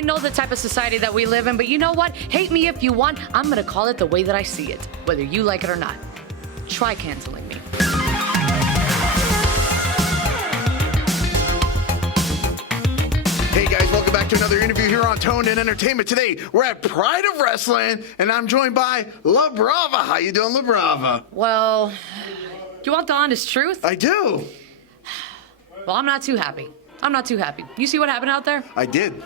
I know the type of society that we live in, but you know what? Hate me if you want. I'm going to call it the way that I see it, whether you like it or not. Try canceling me. Hey guys, welcome back to another interview here on Toned and Entertainment. Today, we're at Pride of Wrestling, and I'm joined by Labrava. How you doing, Labrava? Well, you want the honest truth? I do. Well, I'm not too happy. You see what happened out there? I did.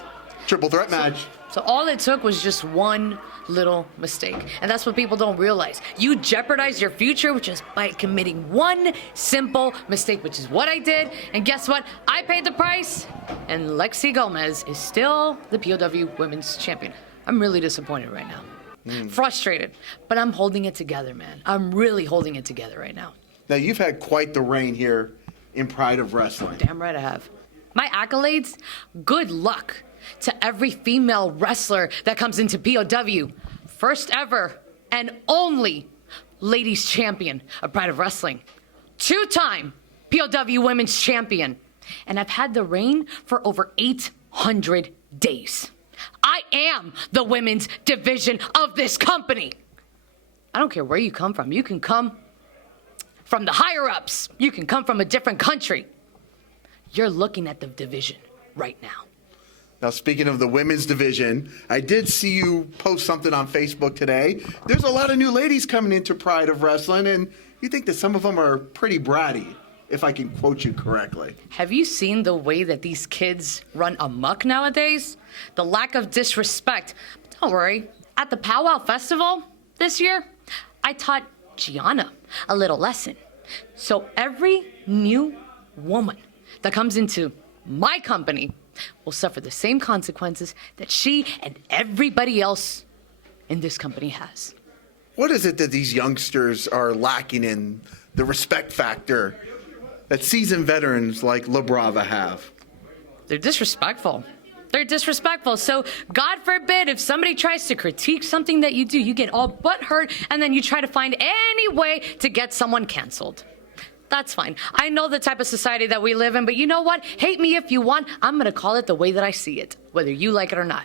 Triple threat match. So all it took was just one little mistake. And that's what people don't realize. You jeopardize your future, which is by committing one simple mistake, which is what I did. And guess what? I paid the price. And Lexi Gomez is still the POW Women's Champion. I'm really disappointed right now. Frustrated. But I'm holding it together, man. I'm really holding it together right now. Now, you've had quite the reign here in Pride of Wrestling. Damn right I have. My accolades, good luck to every female wrestler that comes into POW. First ever and only ladies champion of Pride of Wrestling. Two-time POW Women's Champion. And I've had the reign for over 800 days. I am the women's division of this company. I don't care where you come from. You can come from the higher-ups. You can come from a different country. You're looking at the division right now. Now, speaking of the women's division, I did see you post something on Facebook today. There's a lot of new ladies coming into Pride of Wrestling, and you think that some of them are pretty bratty, if I can quote you correctly. Have you seen the way that these kids run amok nowadays? The lack of disrespect. But don't worry. At the Powwow Festival this year, I taught Gianna a little lesson. So every new woman that comes into my company will suffer the same consequences that she and everybody else in this company has. What is it that these youngsters are lacking in the respect factor that seasoned veterans like Labrava have? They're disrespectful. So God forbid if somebody tries to critique something that you do, you get all butthurt and then you try to find any way to get someone canceled. That's fine. I know the type of society that we live in, but you know what? Hate me if you want. I'm going to call it the way that I see it, whether you like it or not.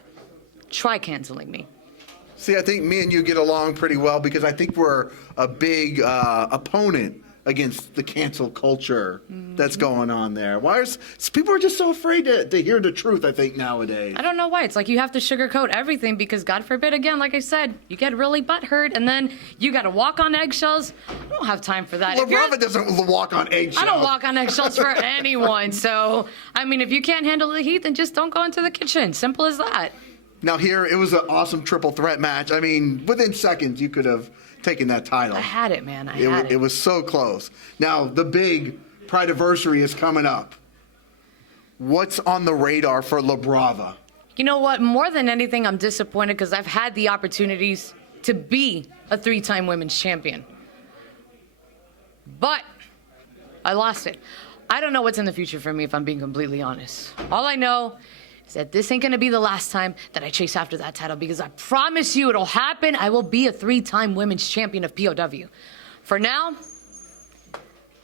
Try canceling me. See, I think me and you get along pretty well because I think we're a big opponent against the cancel culture that's going on there. People are just so afraid to hear the truth, I think, nowadays. I don't know why. It's like you have to sugarcoat everything because, God forbid, again, like I said, you get really butthurt and then you got to walk on eggshells. I don't have time for that. Labrava doesn't walk on eggshells. I don't walk on eggshells for anyone. So, I mean, if you can't handle the heat, then just don't go into the kitchen. Simple as that. Now here, it was an awesome triple threat match. I mean, within seconds, you could have taken that title. I had it, man. It was so close. Now, the big Prideversary is coming up. What's on the radar for Labrava? You know what? More than anything, I'm disappointed because I've had the opportunities to be a three-time women's champion. But I lost it. I don't know what's in the future for me, if I'm being completely honest. All I know is that this ain't going to be the last time that I chase after that title because I promise you it'll happen. I will be a three-time women's champion of POW. For now,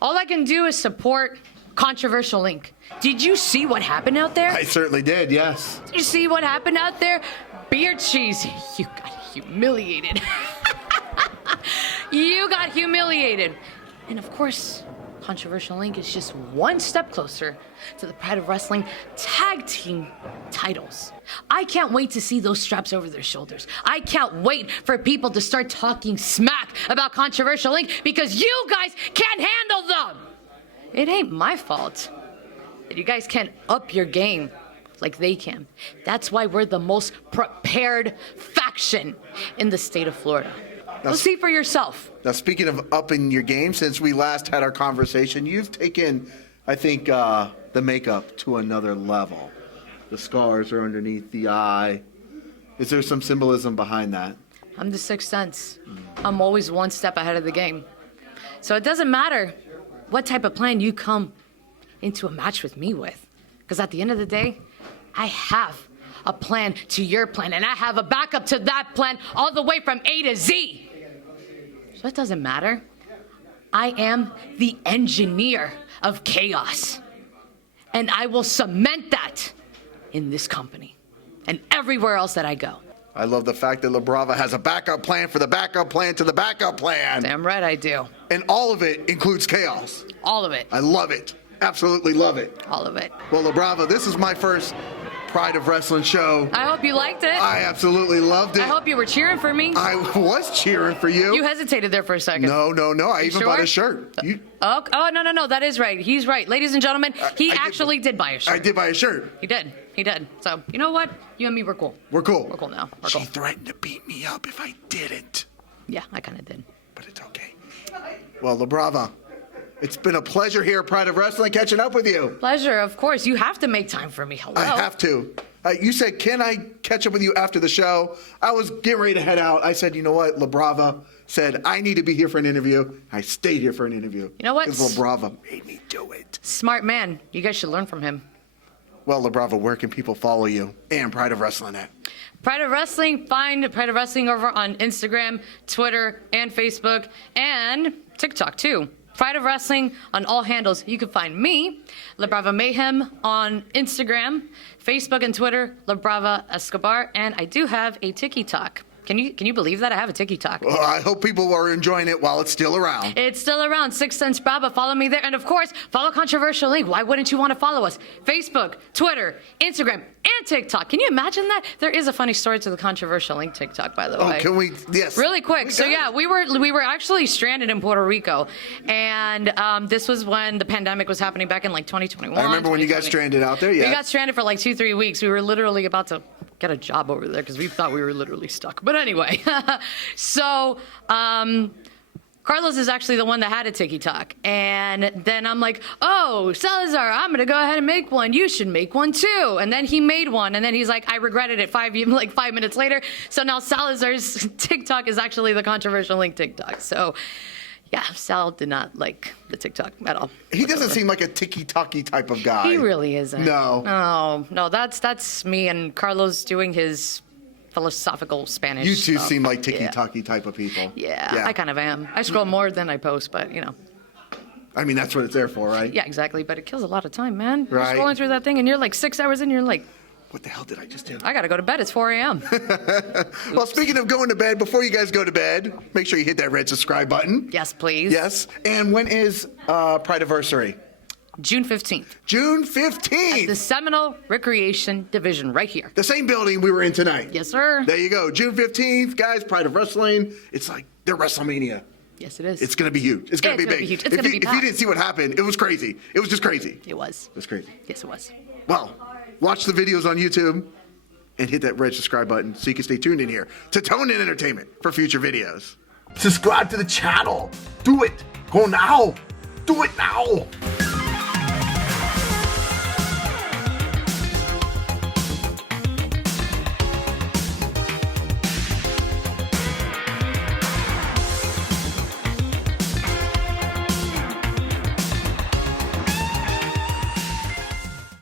all I can do is support Controversial Inc. Did you see what happened out there? I certainly did, yes. Did you see what happened out there? Beard cheese, you got humiliated. You got humiliated. And of course, Controversial Inc. is just one step closer to the Pride of Wrestling tag team titles. I can't wait to see those straps over their shoulders. I can't wait for people to start talking smack about Controversial Inc. because you guys can't handle them. It ain't my fault that you guys can't up your game like they can. That's why we're the most prepared faction in the state of Florida. Go see for yourself. Now, speaking of upping your game, since we last had our conversation, you've taken, I think, the makeup to another level. The scars are underneath the eye. Is there some symbolism behind that? I'm the sixth sense. I'm always one step ahead of the game. So it doesn't matter what type of plan you come into a match with me with. Because at the end of the day, I have a plan to your plan, and I have a backup to that plan all the way from A to Z. So it doesn't matter. I am the engineer of chaos. And I will cement that in this company. and everywhere else that I go. I love the fact that Labrava has a backup plan for the backup plan to the backup plan. Damn right I do. And all of it includes chaos. All of it. I love it. Absolutely love it. All of it. Well, Labrava, this is my first Pride of Wrestling show. I hope you liked it. I absolutely loved it. I hope you were cheering for me. I was cheering for you. You hesitated there for a second. No. I even bought a shirt. Oh, no. That is right. He's right. Ladies and gentlemen, he actually did buy a shirt. I did buy a shirt. He did. So, you know what? You and me, we're cool. We're cool. We're cool now. She threatened to beat me up if I didn't. Yeah, I kind of did. But it's okay. Well, Labrava, it's been a pleasure here at Pride of Wrestling catching up with you. Pleasure, of course. You have to make time for me. Hello. I have to. You said, can I catch up with you after the show? I was getting ready to head out. I said, you know what? Labrava said, I need to be here for an interview. I stayed here for an interview. You know what? Because Labrava made me do it. Smart man. You guys should learn from him. Well, Labrava, where can people follow you and Pride of Wrestling at? Pride of Wrestling. Find Pride of Wrestling over on Instagram, Twitter, and Facebook, and TikTok, too. Pride of Wrestling on all handles. You can find me, Labrava Mayhem, on Instagram, Facebook, and Twitter, Labrava Escobar, and I do have a TikTok. Can you believe that? I have a TikTok. Well, I hope people are enjoying it while it's still around. It's still around. 6 Cents Brava. Follow me there. And, of course, follow Controversial Link. Why wouldn't you want to follow us? Facebook, Twitter, Instagram, and TikTok. Can you imagine that? There is a funny story to the Controversial Link TikTok, by the way. Oh, can we? Yes. Really quick. So, yeah, we were actually stranded in Puerto Rico. And this was when the pandemic was happening back in, 2021. I remember when you got stranded out there, yeah. We got stranded for 2-3 weeks. We were literally about to get a job over there because we thought we were literally stuck. But anyway, so Carlos is actually the one that had a TikTok. And then I'm like, oh, Salazar, I'm going to go ahead and make one. You should make one too. And then he made one. And then he's like, I regretted it 5 minutes later. So now Salazar's TikTok is actually the Controversial Link TikTok. So yeah, Sal did not like the TikTok at all. He doesn't seem like a tiki-taki type of guy. He really isn't. No. No, that's me and Carlos doing his philosophical Spanish You two stuff. seem like tiki-taki type of people. Yeah, I kind of am. I scroll more than I post, but I mean, that's what it's there for, right? Yeah, exactly. But it kills a lot of time, man. Right. You're scrolling through that thing and you're 6 hours in, you're like, what the hell did I just do? I got to go to bed. It's 4 a.m. Well, speaking of going to bed, before you guys go to bed, make sure you hit that red subscribe button. Yes, please. Yes. And when is Prideanniversary? June 15th. June 15th. The Seminole Recreation Division right here. The same building we were in tonight. Yes, sir. There you go. June 15th, guys, Pride of Wrestling. It's like their WrestleMania. Yes, it is. It's going to be huge. It's going to be big. Huge. It's going to be If you didn't see what happened, it was crazy. It was just crazy. It was. It was crazy. Yes, it was. Well, watch the videos on YouTube and hit that red subscribe button so you can stay tuned in here to Tone In Entertainment for future videos. Subscribe to the channel. Do it. Go now. Do it now.